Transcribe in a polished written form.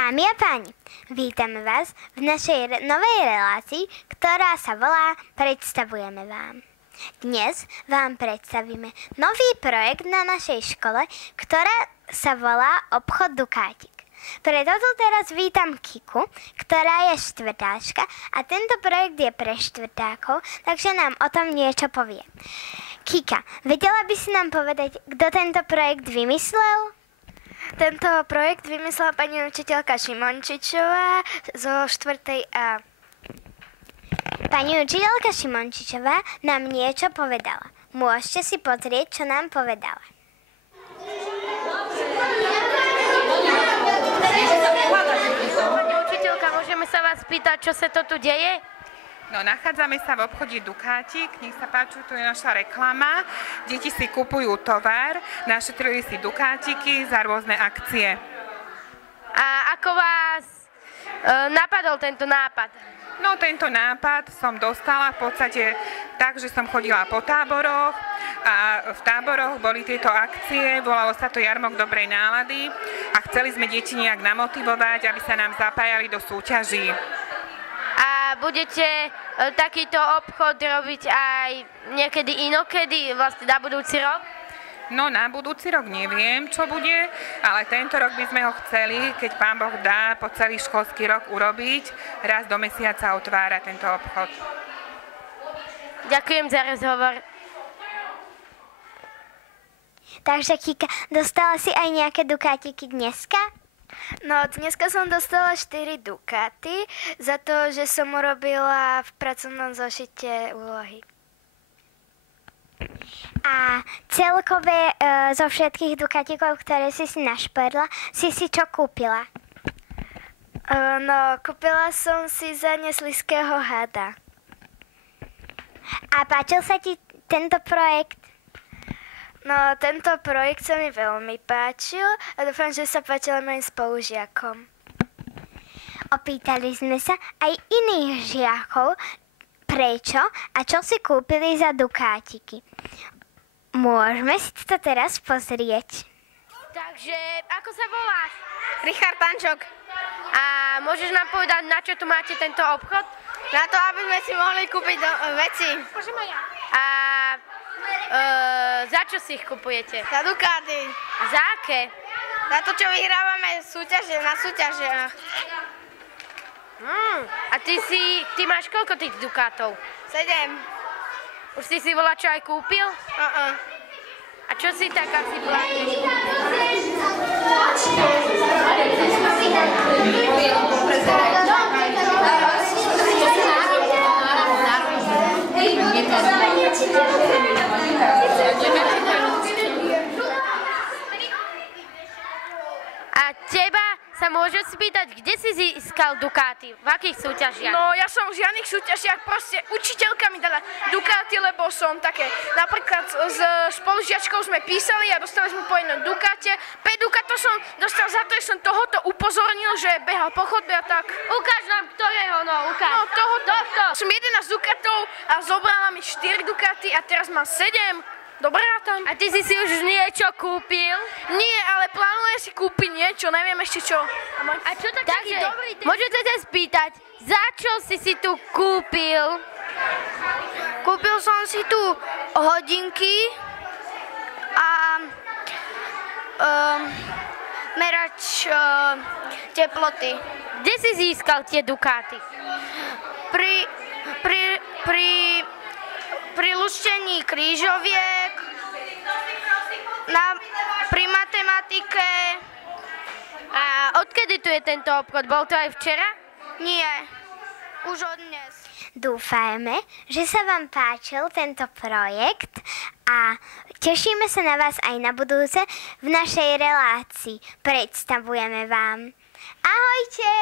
Dámy a páni, vítame vás v našej novej relácii, ktorá sa volá Predstavujeme vám. Dnes vám predstavíme nový projekt na našej škole, ktorá sa volá Obchod Dukátik. Preto tu teraz vítam Kiku, ktorá je štvrtáčka a tento projekt je pre štvrtákov, takže nám o tom niečo povie. Kika, vedela by si nám povedať, kto tento projekt vymyslel? Tento projekt vymyslela pani učiteľka Šimončičová zo 4. A. Pani učiteľka Šimončičová nám niečo povedala. Môžete si pozrieť, čo nám povedala. Pani učiteľka, môžeme sa vás spýtať, čo sa to tu deje? No, nachádzame sa v obchode Dukátik, nech sa páči, tu je naša reklama. Deti si kupujú tovar, našetrili si Dukátiky za rôzne akcie. A ako vás napadol tento nápad? No, tento nápad som dostala v podstate tak, že som chodila po táboroch a v táboroch boli tieto akcie, volalo sa to Jarmok dobrej nálady a chceli sme deti nejak namotivovať, aby sa nám zapájali do súťaží. A budete takýto obchod robiť aj niekedy inokedy, vlastne na budúci rok? No, na budúci rok neviem, čo bude, ale tento rok by sme ho chceli, keď Pán Boh dá, po celý školský rok urobiť. Raz do mesiaca otvára tento obchod. Ďakujem za rozhovor. Takže Kika, dostala si aj nejaké dukátiky dneska? No, dneska som dostala 4 dukáty za to, že som urobila v pracovnom zošite úlohy. A celkové zo všetkých dukátikov, ktoré si našperla, si čo kúpila? No, kúpila som si za nesliského hada. A páčil sa ti tento projekt? No, tento projekt sa mi veľmi páčil a dúfam, že sa páčil mojim spolužiakom. Opýtali sme sa aj iných žiakov, prečo a čo si kúpili za dukátiky. Môžeme si to teraz pozrieť. Takže, ako sa voláš? Richard Pančok. A môžeš nám povedať, na čo tu máte tento obchod? Na to, aby sme si mohli kúpiť veci. A za čo si ich kupujete? Za dukáty. Za aké? Za to, čo vyhrávame na súťažiach. A ty máš koľko tých dukátov? 7. Už si volačo aj kúpil? A čo si tak asi platíš? A teba sa môžem spýtať, kde si získal dukáty? V akých súťažiach? No, ja som v žiadnych súťažiach, proste učiteľka mi dala dukáty, lebo som také, napríklad s spolužiačkou sme písali a dostali sme po jednom dukáte. 5 dukátov som dostal za to, že som tohoto upozornil, že behal po chodbe a tak. Ukáž nám, ktorého, ukáž. No, tohto. Som 11 dukátov a zobrala mi 4 dukáty a teraz mám 7. Dobre rátam. A ty si už niečo kúpil? Nie, ale plánujem si kúpiť niečo, neviem ešte čo. A čo taký dobrý? Môžete sa spýtať, za čo si tu kúpil? Kúpil som si tu hodinky a merač teploty. Kde si získal tie dukáty? Pri luštení krížoviek, pri matematike. A odkedy tu je tento obchod? Bol to aj včera? Nie, už od dnes. Dúfajme, že sa vám páčil tento projekt a tešíme sa na vás aj na budúce v našej relácii. Predstavujeme vám. Ahojte!